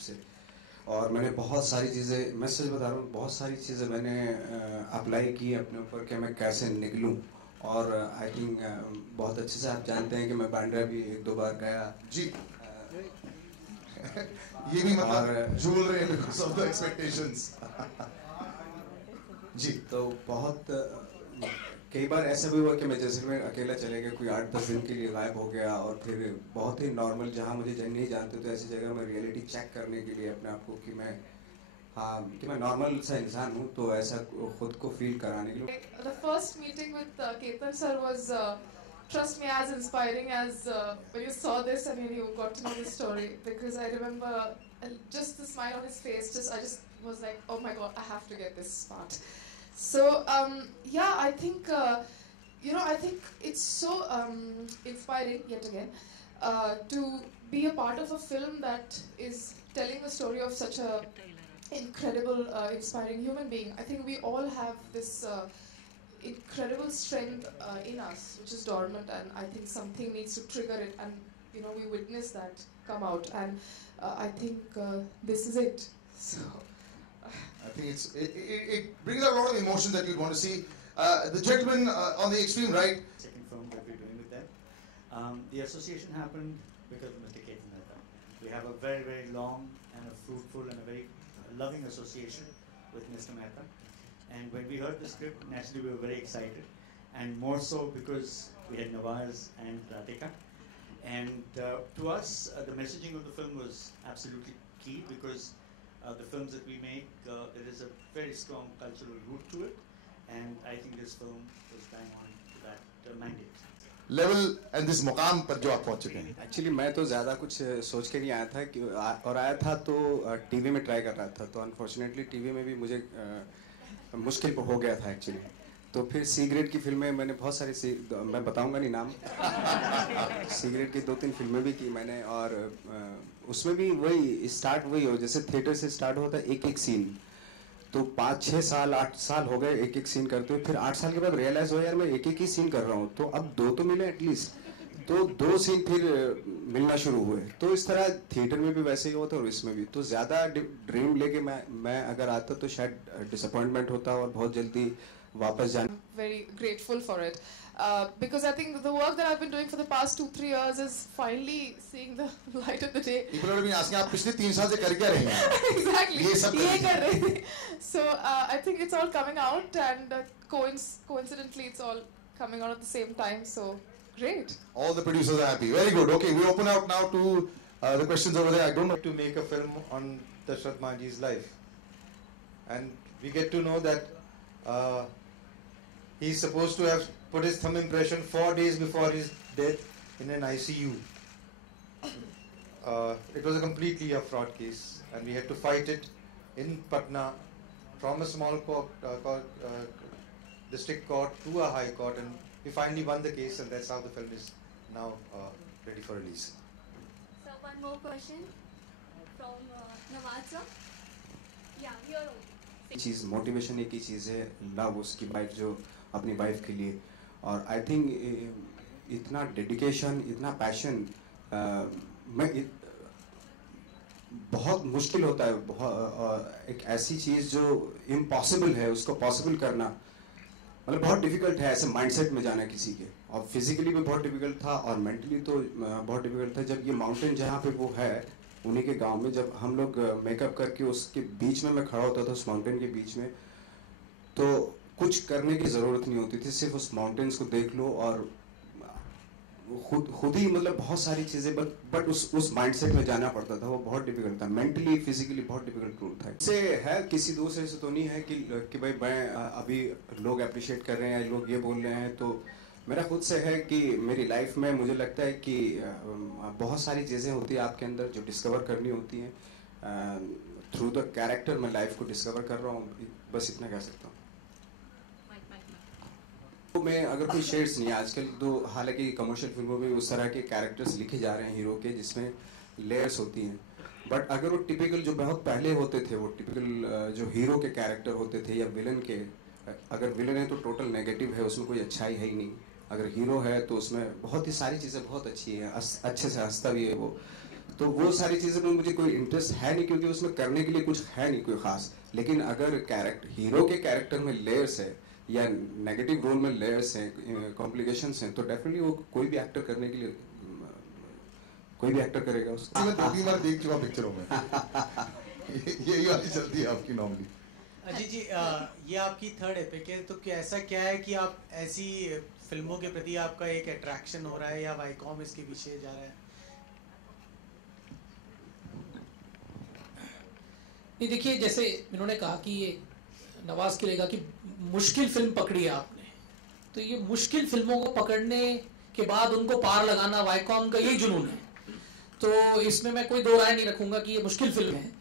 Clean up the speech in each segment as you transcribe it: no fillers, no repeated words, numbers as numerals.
से। और मैंने बहुत सारी चीज़ें, मैं सच बता रहा हूँ, बहुत सारी चीज़ें मैंने अप्लाई की अपने ऊपर कि मैं कैसे निकलूँ। और आई थिंक बहुत अच्छे से आप जानते हैं कि मैं बांद्रा भी 1-2 बार गया जी। ये भी मतलब झूल रहे हैं बिकॉज ऑफ द एक्सपेक्टेशंस। जी। तो बहुत कई बार ऐसा भी हुआ कि मैं जैसलमेर अकेला चले गया, कोई 8-10 दिन के लिए गायब हो गया, और फिर बहुत ही नॉर्मल, जहाँ मुझे नहीं जानते तो ऐसी जगह मैं रियलिटी चेक करने के लिए अपने आप को कि मैं, हाँ, कि मैं नॉर्मल सा इंसान हूँ, तो ऐसा खुद को फील कराने के लिए। The first meeting with Ketan sir was, trust me, as inspiring as when you saw this and when you got to know the story, because I remember just the smile on his face, I just was like, oh my god, I have to get this part. So yeah, I think I think it's so inspiring yet again to be a part of a film that is telling the story of such a incredible, inspiring human being. I think we all have this incredible strength in us, which is dormant, and I think something needs to trigger it, and we witness that come out, and I think this is it. So I think it brings out a lot of emotion that you'd want to see. The gentleman on the extreme right. Second film that we're doing with them. The association happened because of Mr. Ketan Mehta. We have a very, very long and a fruitful and a very loving association with Mr. Mehta. And when we heard the script, naturally we were very excited. And more so because we had Nawaz and Radhika. And to us, the messaging of the film was absolutely key, because the films that we make, there is a very strong cultural root to it. And I think this film was bang on to that mandate. Level and this मुकाम पर जो आप पहुंच चुके हैं। Actually मैं तो ज़्यादा कुछ सोच के नहीं आया था कि और आया था तो टीवी में ट्राई कर रहा था, तो अनफॉर्चुनेटली टीवी में भी मुझे मुश्किल हो गया था एक्चुअली। तो फिर सी ग्रेड की फिल्में मैंने बहुत सारी मैं बताऊंगा नहीं नाम। सी ग्रेड की 2-3 फिल्में भी की मैंने, और उसमें भी वही स्टार्ट वही हो, जैसे थिएटर से स्टार्ट होता है एक सीन, तो 5-6 साल 8 साल हो गए एक सीन करते हुए। फिर 8 साल के बाद रियलाइज हो यार मैं एक ही सीन कर रहा हूँ, तो अब 2 तो मिले एटलीस्ट, तो 2 सीन फिर मिलना शुरू हुए। तो इस तरह थिएटर में भी वैसे ही होता और इसमें भी। तो ज़्यादा ड्रीम लेके मैं अगर आता तो शायद डिसअपॉइंटमेंट होता और बहुत जल्दी वापस जाना। Very grateful for it. Because I think the work that I've been doing for the past 2-3 years is finally seeing the light of the day. People are being asking, आप पिछले 3 साल से कर क्या रहे हैं? Exactly. ये सब कर रहे थे. So I think it's all coming out, and coincidentally it's all coming out at the same time. So great. All the producers are happy. Very good. Okay, we open out now to the questions over there. I don't know. To make a film on Dashrath Manjhi's life, and we get to know that he's supposed to have put his thumb impression 4 days before his death in an ICU. It was a completely a fraud case, and we had to fight it in Patna from a small court, district court to a high court, and we finally won the case, and that's how the film is now ready for release. So one more question from Nawaz sir. Yeah, you're okay. Cheese motivation एक ही चीज़ है, love उसकी wife जो अपनी wife के लिए, और I think इतना dedication, इतना पैशन बहुत मुश्किल होता है। एक ऐसी चीज़ जो इम्पॉसिबल है उसको पॉसिबल करना मतलब बहुत डिफिकल्ट है, ऐसे माइंडसेट में जाना किसी के। और फिजिकली भी बहुत डिफिकल्ट था और मेंटली तो बहुत डिफिकल्ट था। जब ये माउंटेन जहाँ पे वो है उन्हीं के गांव में, जब हम लोग मेकअप करके उसके बीच में मैं खड़ा होता था, उस माउंटेन के बीच में, तो कुछ करने की ज़रूरत नहीं होती थी, सिर्फ उस माउंटेन्स को देख लो और खुद ही मतलब बहुत सारी चीज़ें, बट उस माइंडसेट में जाना पड़ता था। वो बहुत डिफिकल्ट था, मेंटली फिजिकली बहुत डिफिकल्ट रूल था। इससे है किसी दूसरे से तो नहीं है कि भाई मैं अभी लोग अप्रिशिएट कर रहे हैं, लोग ये बोल रहे हैं, तो मेरा खुद से है कि मेरी लाइफ में मुझे लगता है कि बहुत सारी चीज़ें होती हैं आपके अंदर जो डिस्कवर करनी होती हैं। थ्रू द कैरेक्टर मैं लाइफ को डिस्कवर कर रहा हूँ, बस इतना कह सकता हूँ। तो मैं अगर कोई शेड्स नहीं, आजकल तो हालांकि कमर्शियल फिल्मों में उस तरह के कैरेक्टर्स लिखे जा रहे हैं हीरो के जिसमें लेयर्स होती हैं, बट अगर वो टिपिकल जो बहुत पहले होते थे, वो टिपिकल जो हीरो के कैरेक्टर होते थे या विलन के, अगर विलन है तो टोटल नेगेटिव है, उसमें कोई अच्छाई है ही नहीं। अगर हीरो है तो उसमें बहुत ही सारी चीज़ें बहुत अच्छी हैं, अच्छे से हंसता भी है वो। तो वो सारी चीज़ें में मुझे कोई इंटरेस्ट है नहीं, क्योंकि उसमें करने के लिए कुछ है नहीं कोई खास। लेकिन अगर हीरो के कैरेक्टर में लेयर्स है या नेगेटिव रोल में लेयर्स हैं, कॉम्प्लिकेशंस हैं, तो डेफिनेटली वो कोई भी एक्टर करने के लिए कोई भी एक्टर करेगा उसको। मैं 2-3 बार देख चुका पिक्चरों में। यही वाली चलती है आपकी नॉर्मली। अजीत जी, ये आपकी थर्ड एपिक है, तो ऐसा क्या है कि आप ऐसी फिल्मों के प्रति आपका एक अट्रैक्शन हो रहा है या वाईकॉम इसके पीछे जा रहा है? नहीं, देखिए, जैसे इन्होंने कहा कि ये नवाज के लिए कहा कि मुश्किल फिल्म पकड़ी है आपने, तो ये मुश्किल फिल्मों को पकड़ने के बाद उनको पार लगाना वाईकॉम का यही जुनून है। तो इसमें मैं कोई दो राय नहीं रखूंगा कि ये मुश्किल फिल्म है,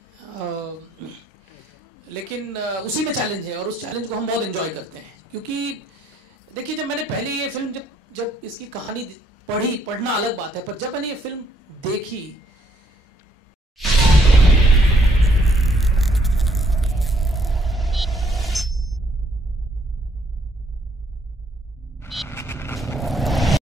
लेकिन उसी में चैलेंज है और उस चैलेंज को हम बहुत एंजॉय करते हैं। क्योंकि देखिए, जब मैंने पहले ये फिल्म जब इसकी कहानी पढ़ना अलग बात है, पर जब मैंने ये फिल्म देखी